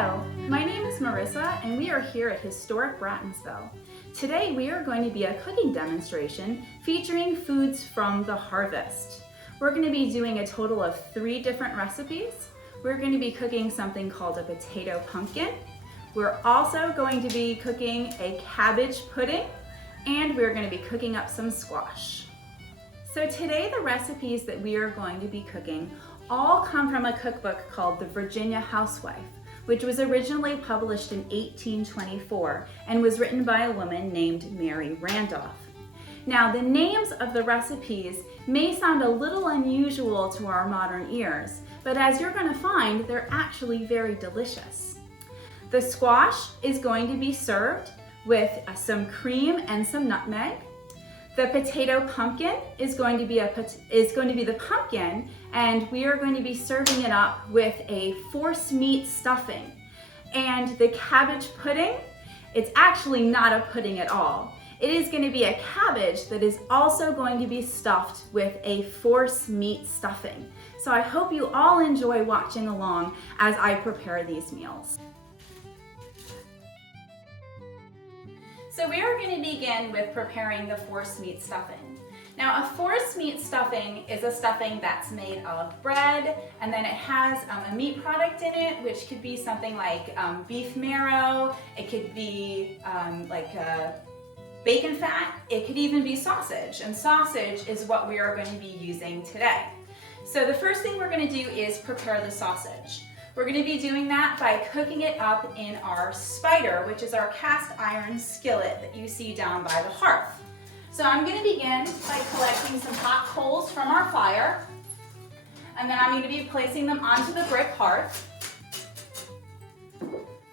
Hello, my name is Marissa and we are here at Historic Brattonsville. Today we are going to be a cooking demonstration featuring foods from the harvest. We're going to be doing a total of 3 different recipes. We're going to be cooking something called a potato pumpkin. We're also going to be cooking a cabbage pudding, and we're going to be cooking up some squash. So today the recipes that we are going to be cooking all come from a cookbook called The Virginia Housewife, which was originally published in 1824 and was written by a woman named Mary Randolph. Now, the names of the recipes may sound a little unusual to our modern ears, but as you're going to find, they're actually very delicious. The squash is going to be served with some cream and some nutmeg. The potato pumpkin is going to be the pumpkin, and we are going to be serving it up with a forcemeat stuffing. And the cabbage pudding, it's actually not a pudding at all. It is going to be a cabbage that is also going to be stuffed with a forcemeat stuffing. So I hope you all enjoy watching along as I prepare these meals. So we are going to begin with preparing the forcemeat stuffing. Now, a forcemeat stuffing is a stuffing that's made of bread, and then it has a meat product in it, which could be something like beef marrow. It could be bacon fat. It could even be sausage, and sausage is what we are going to be using today. So the first thing we're going to do is prepare the sausage. We're going to be doing that by cooking it up in our spider, which is our cast iron skillet that you see down by the hearth. So I'm going to begin by collecting some hot coals from our fire, and then I'm going to be placing them onto the brick hearth,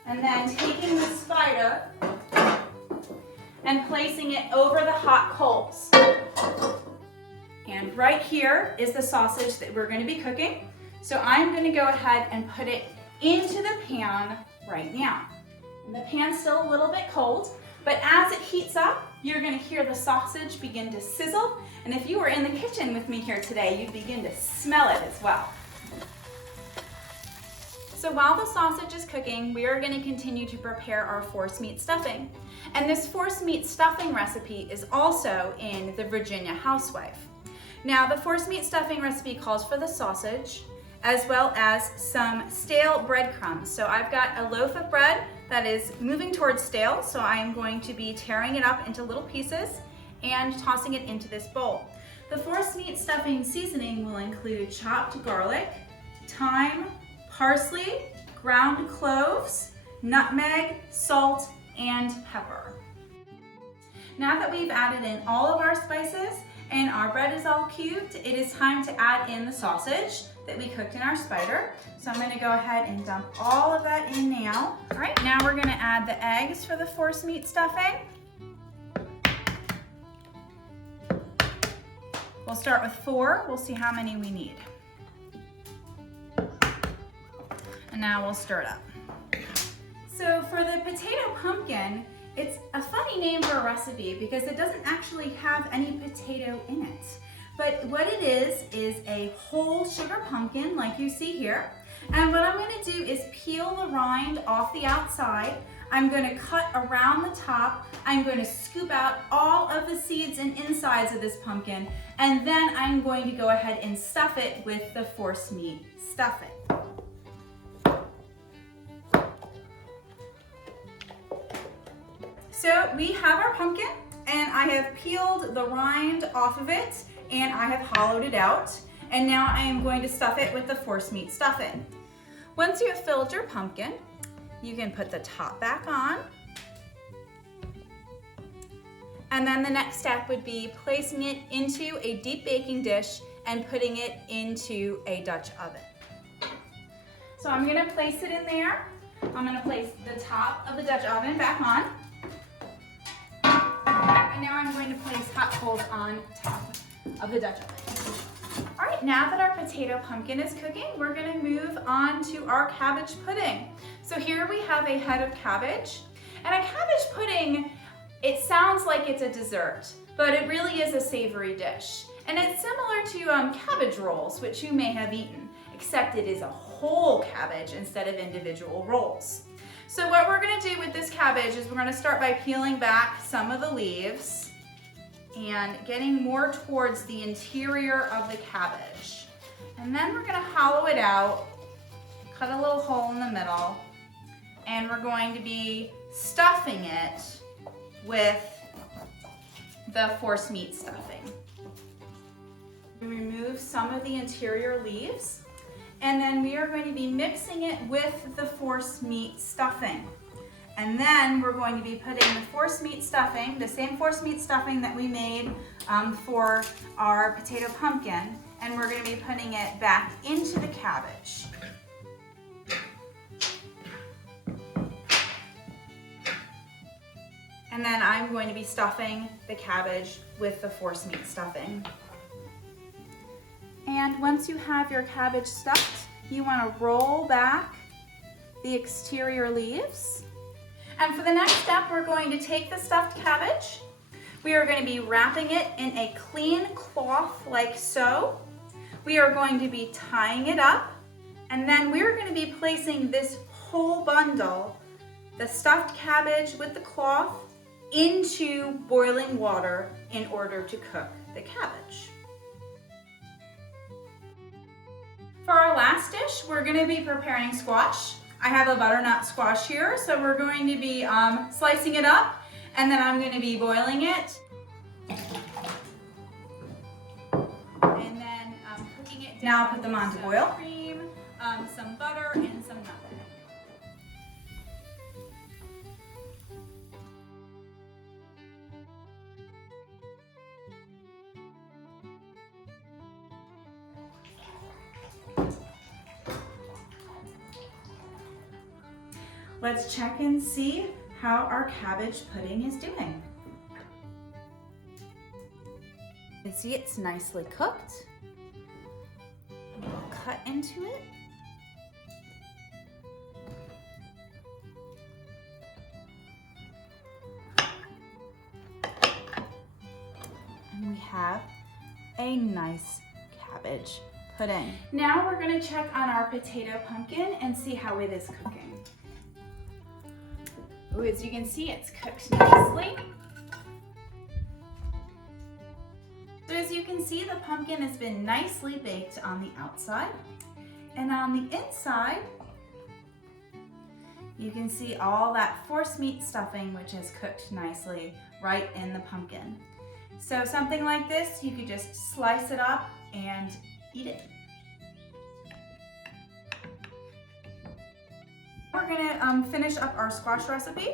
and then taking the spider and placing it over the hot coals. And right here is the sausage that we're going to be cooking. So I'm going to go ahead and put it into the pan right now. And the pan's still a little bit cold, but as it heats up, you're going to hear the sausage begin to sizzle. And if you were in the kitchen with me here today, you'd begin to smell it as well. So while the sausage is cooking, we are going to continue to prepare our forcemeat stuffing. And this forcemeat stuffing recipe is also in the Virginia Housewife. Now, the forcemeat stuffing recipe calls for the sausage, as well as some stale breadcrumbs. So I've got a loaf of bread that is moving towards stale, so I am going to be tearing it up into little pieces and tossing it into this bowl. The forcemeat stuffing seasoning will include chopped garlic, thyme, parsley, ground cloves, nutmeg, salt, and pepper. Now that we've added in all of our spices and our bread is all cubed, it is time to add in the sausage that we cooked in our spider. So I'm going to go ahead and dump all of that in now. All right, now we're going to add the eggs for the forcemeat stuffing. We'll start with 4. We'll see how many we need. And now we'll stir it up. So for the potato pumpkin, it's a funny name for a recipe because it doesn't actually have any potato in it. But what it is a whole sugar pumpkin like you see here. And what I'm going to do is peel the rind off the outside. I'm going to cut around the top. I'm going to scoop out all of the seeds and insides of this pumpkin. And then I'm going to go ahead and stuff it with the forcemeat stuffing. So we have our pumpkin, and I have peeled the rind off of it, and I have hollowed it out, and now I am going to stuff it with the forcemeat stuffing. Once you have filled your pumpkin, you can put the top back on, and then the next step would be placing it into a deep baking dish and putting it into a Dutch oven. So I'm going to place it in there. I'm going to place the top of the Dutch oven back on. And now I'm going to place hot coals on top of the Dutch oven. All right, now that our potato pumpkin is cooking, we're going to move on to our cabbage pudding. So here we have a head of cabbage. And a cabbage pudding, it sounds like it's a dessert, but it really is a savory dish. And it's similar to cabbage rolls, which you may have eaten, except it is a whole cabbage instead of individual rolls. So what we're gonna do with this cabbage is we're gonna start by peeling back some of the leaves and getting more towards the interior of the cabbage. And then we're gonna hollow it out, cut a little hole in the middle, and we're going to be stuffing it with the force meat stuffing. We remove some of the interior leaves, and then we are going to be mixing it with the force meat stuffing. And then we're going to be putting the force meat stuffing, the same force meat stuffing that we made for our potato pumpkin, and we're going to be putting it back into the cabbage. And then I'm going to be stuffing the cabbage with the force meat stuffing. And once you have your cabbage stuffed, you want to roll back the exterior leaves. And for the next step, we're going to take the stuffed cabbage. We are going to be wrapping it in a clean cloth like so. We are going to be tying it up, and then we're going to be placing this whole bundle, the stuffed cabbage with the cloth, into boiling water in order to cook the cabbage. For our last dish, we're going to be preparing squash. I have a butternut squash here, so we're going to be slicing it up, and then I'm going to be boiling it. And then cooking it down. Now I'll put them on to boil. Cream, some butter, and some nutmeg. Let's check and see how our cabbage pudding is doing. You can see it's nicely cooked. We'll cut into it. And we have a nice cabbage pudding. Now we're going to check on our potato pumpkin and see how it is cooking. Ooh, as you can see, it's cooked nicely. So as you can see, the pumpkin has been nicely baked on the outside. And on the inside, you can see all that force meat stuffing, which has cooked nicely right in the pumpkin. So something like this, you could just slice it up and eat it. We're gonna finish up our squash recipe.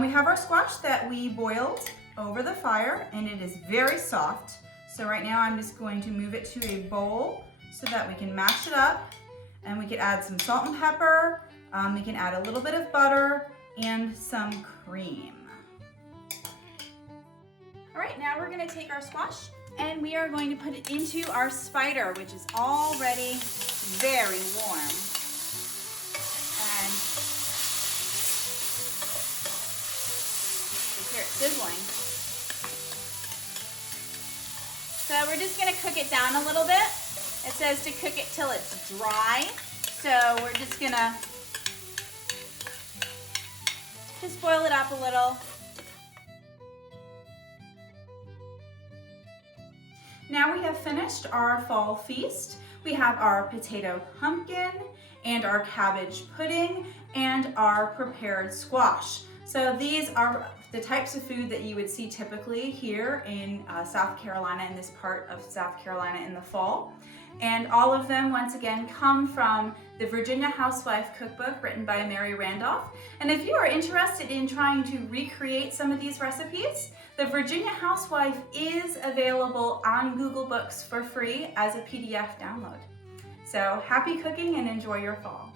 We have our squash that we boiled over the fire, and it is very soft. So right now I'm just going to move it to a bowl so that we can mash it up, and we can add some salt and pepper. We can add a little bit of butter and some cream. All right, now we're gonna take our squash and we are going to put it into our spider, which is already very warm. And you hear it sizzling. So we're just gonna cook it down a little bit. It says to cook it till it's dry. So we're just gonna just boil it up a little. Now we have finished our fall feast. We have our potato pumpkin and our cabbage pudding and our prepared squash. So these are the types of food that you would see typically here in South Carolina, in this part of South Carolina in the fall. And all of them, once again, come from the Virginia Housewife Cookbook written by Mary Randolph. And if you are interested in trying to recreate some of these recipes, the Virginia Housewife is available on Google Books for free as a PDF download. So happy cooking and enjoy your fall.